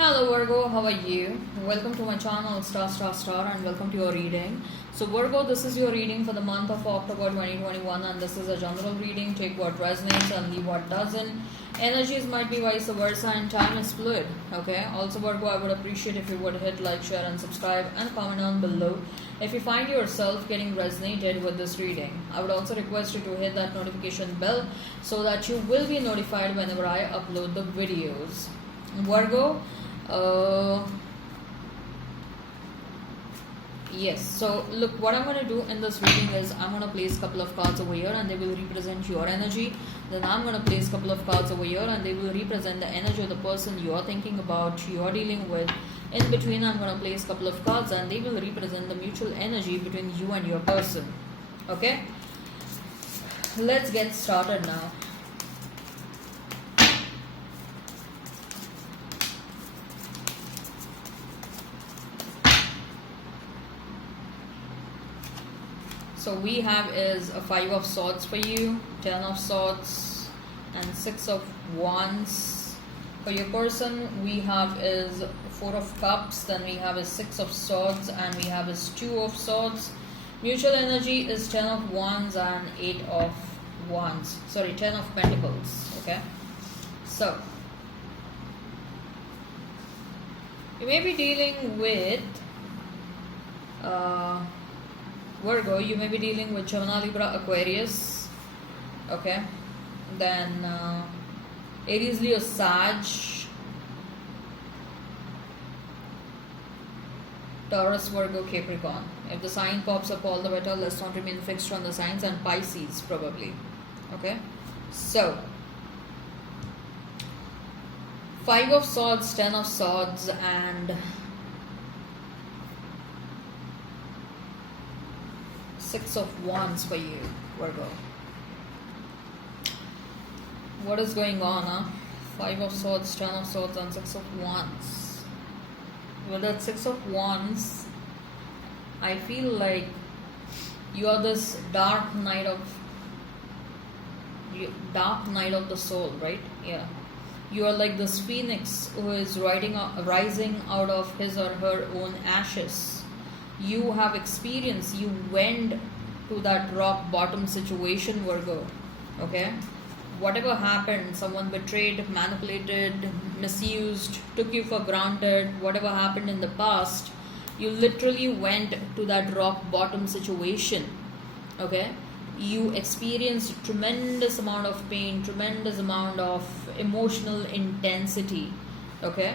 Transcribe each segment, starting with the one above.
Hello Virgo, how are you? Welcome to my channel Star and welcome to your reading. So Virgo, this is your reading for the month of October 2021 and this is a general reading. Take what resonates and leave what doesn't. Energies might be vice versa and time is fluid. Okay. Also Virgo, I would appreciate if you would hit like, share and subscribe and comment down below if you find yourself getting resonated with this reading. I would also request you to hit that notification bell so that you will be notified whenever I upload the videos. Virgo, yes, so look, what I'm going to do in this reading is I'm going to place a couple of cards over here and they will represent your energy. Then I'm going to place a couple of cards over here and they will represent the energy of the person you're thinking about, you're dealing with. In between, I'm going to place a couple of cards and they will represent the mutual energy between you and your person. Okay, let's get started now. So we have is a 5 of swords for you, 10 of swords and 6 of wands. For your person, we have is 4 of cups, then we have is 6 of swords and we have is 2 of swords. Mutual energy is 10 of wands and 8 of wands. Sorry, 10 of pentacles. Okay. So you may be dealing with Virgo, you may be dealing with Gemini, Libra, Aquarius, okay, then Aries, Leo, Sag, Taurus, Virgo, Capricorn. If the sign pops up, all the better. Let's not remain fixed on the signs. And Pisces probably, okay. So 5 of swords, 10 of swords and 6 of wands for you, Virgo. What is going on, huh? 5 of swords, 10 of swords and 6 of wands. With that 6 of wands, I feel like you are this dark night of the soul, right? Yeah. You are like this phoenix who is rising out of his or her own ashes. You have experienced, you went to that rock bottom situation, Virgo. Okay, whatever happened, someone betrayed, manipulated, misused, took you for granted, whatever happened in the past, you literally went to that rock bottom situation. Okay, you experienced tremendous amount of pain, tremendous amount of emotional intensity. Okay,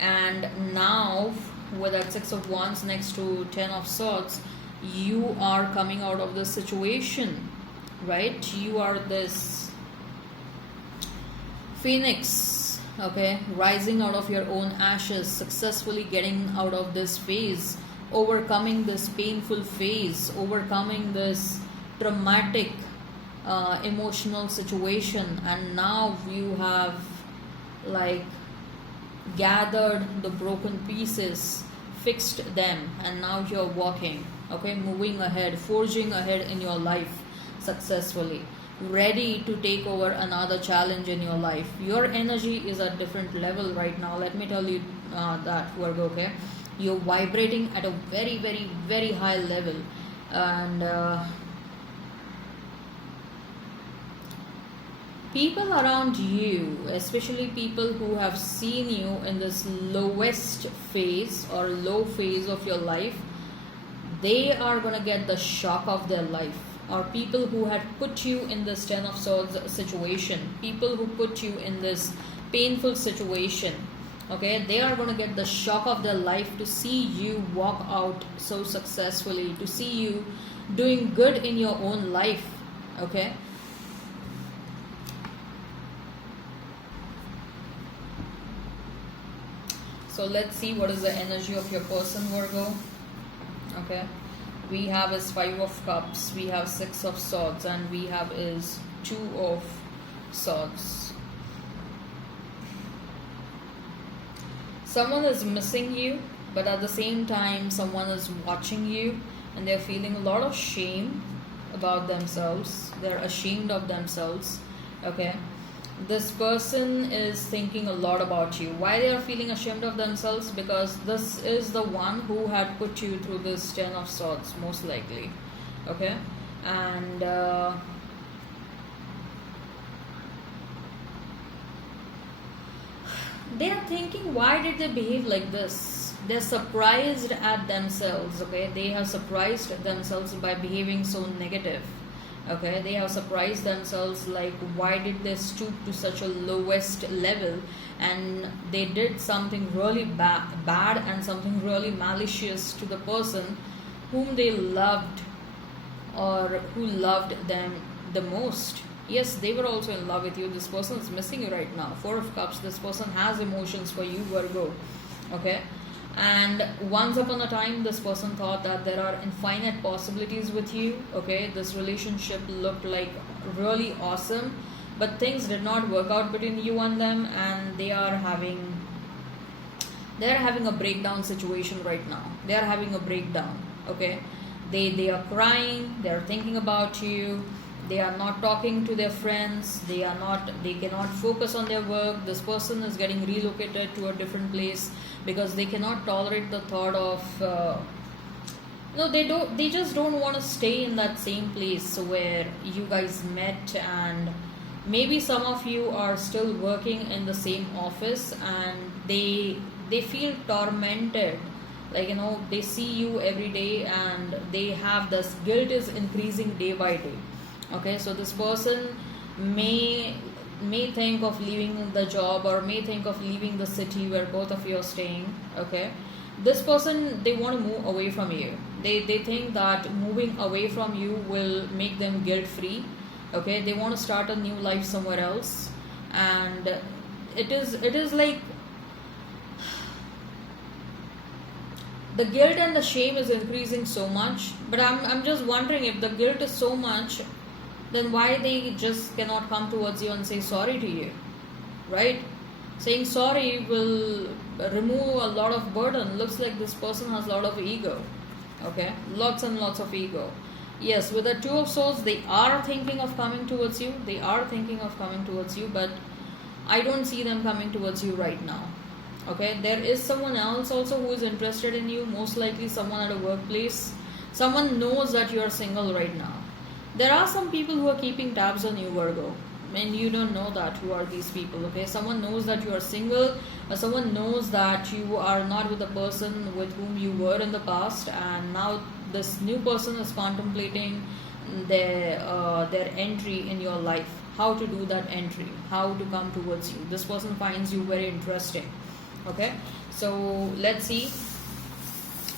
and now with that 6 of wands next to 10 of swords, you are coming out of this situation, right? You are this phoenix, okay, rising out of your own ashes, successfully getting out of this phase, overcoming this painful phase, overcoming this traumatic emotional situation, and now you have like gathered the broken pieces, fixed them, and now you're walking, okay, moving ahead, forging ahead in your life successfully, ready to take over another challenge in your life. Your energy is at different level right now, let me tell you that, Virgo. Okay, you're vibrating at a very, very, very high level, and people around you, especially people who have seen you in this lowest phase or low phase of your life, they are going to get the shock of their life. Or people who had put you in this 10 of swords situation, people who put you in this painful situation, okay, they are going to get the shock of their life to see you walk out so successfully, to see you doing good in your own life. Okay, so let's see what is the energy of your person, Virgo. Okay, we have is 5 of cups, we have 6 of swords and we have is 2 of swords. Someone is missing you, but at the same time someone is watching you and they're feeling a lot of shame about themselves. They're ashamed of themselves. Okay, This person is thinking a lot about you. Why they are feeling ashamed of themselves? Because this is the one who had put you through this Ten of Swords, most likely. Okay, and they are thinking, why did they behave like this? They're surprised at themselves. Okay, they have surprised themselves by behaving so negative. Okay, they have surprised themselves, like why did they stoop to such a lowest level, and they did something really bad and something really malicious to the person whom they loved, or who loved them the most. Yes, they were also in love with you. This person is missing you right now. Four of Cups. This person has emotions for you, Virgo. Okay, and once upon a time this person thought that there are infinite possibilities with you. Okay, this relationship looked like really awesome, but things did not work out between you and them, and they're having a breakdown situation right now. They are having a breakdown. Okay, they are crying, they are thinking about you, they are not talking to their friends, they cannot focus on their work. This person is getting relocated to a different place because they cannot tolerate the thought of no, they just don't want to stay in that same place where you guys met. And maybe some of you are still working in the same office, and they feel tormented, like they see you every day and they have this guilt is increasing day by day. Okay, so this person may think of leaving the job, or may think of leaving the city where both of you are staying. Okay, this person, they want to move away from you. They think that moving away from you will make them guilt free. Okay, they want to start a new life somewhere else, and it is like the guilt and the shame is increasing so much. But I'm just wondering, if the guilt is so much, then why they just cannot come towards you and say sorry to you, right? Saying sorry will remove a lot of burden. Looks like this person has a lot of ego. Okay, lots and lots of ego. Yes, with the Two of Swords, they are thinking of coming towards you. They are thinking of coming towards you, but I don't see them coming towards you right now. Okay, there is someone else also who is interested in you, most likely someone at a workplace. Someone knows that you are single right now. There are some people who are keeping tabs on you, Virgo, and you don't know that. Who are these people? Okay, someone knows that you are single, or someone knows that you are not with the person with whom you were in the past, and now this new person is contemplating their entry in your life. How to do that entry, how to come towards you. This person finds you very interesting. Okay, so let's see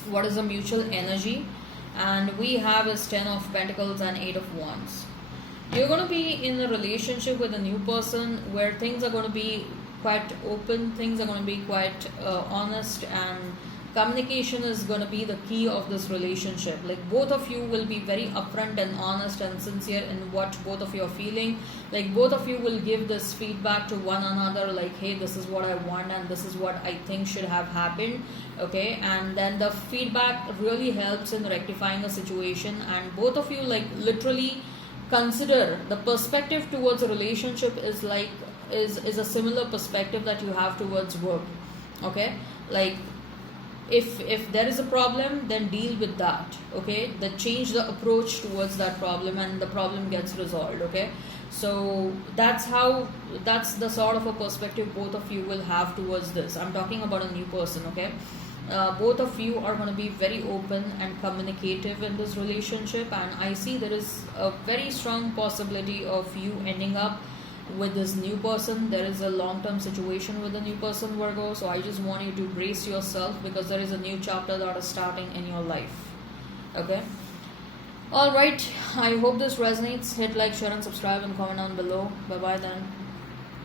what is the mutual energy. And we have is 10 of Pentacles and 8 of Wands. You're going to be in a relationship with a new person where things are going to be quite open, things are going to be quite honest, and communication is going to be the key of this relationship. Like both of you will be very upfront and honest and sincere in what both of you are feeling. Like both of you will give this feedback to one another, like, hey, this is what I want and this is what I think should have happened. Okay, and then the feedback really helps in rectifying a situation, and both of you like literally consider the perspective towards a relationship is like is a similar perspective that you have towards work. Okay, like if there is a problem, then deal with that. Okay, then change the approach towards that problem and the problem gets resolved. Okay, so that's the sort of a perspective both of you will have towards this. I'm talking about a new person. Okay, both of you are going to be very open and communicative in this relationship, and I see there is a very strong possibility of you ending up with this new person. There is a long-term situation with the new person, Virgo, so I just want you to brace yourself, because there is a new chapter that is starting in your life. Okay, all right, I hope this resonates. Hit like, share and subscribe and comment down below. Bye bye then.